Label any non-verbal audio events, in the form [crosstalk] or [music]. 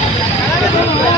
Thank [inaudible] you.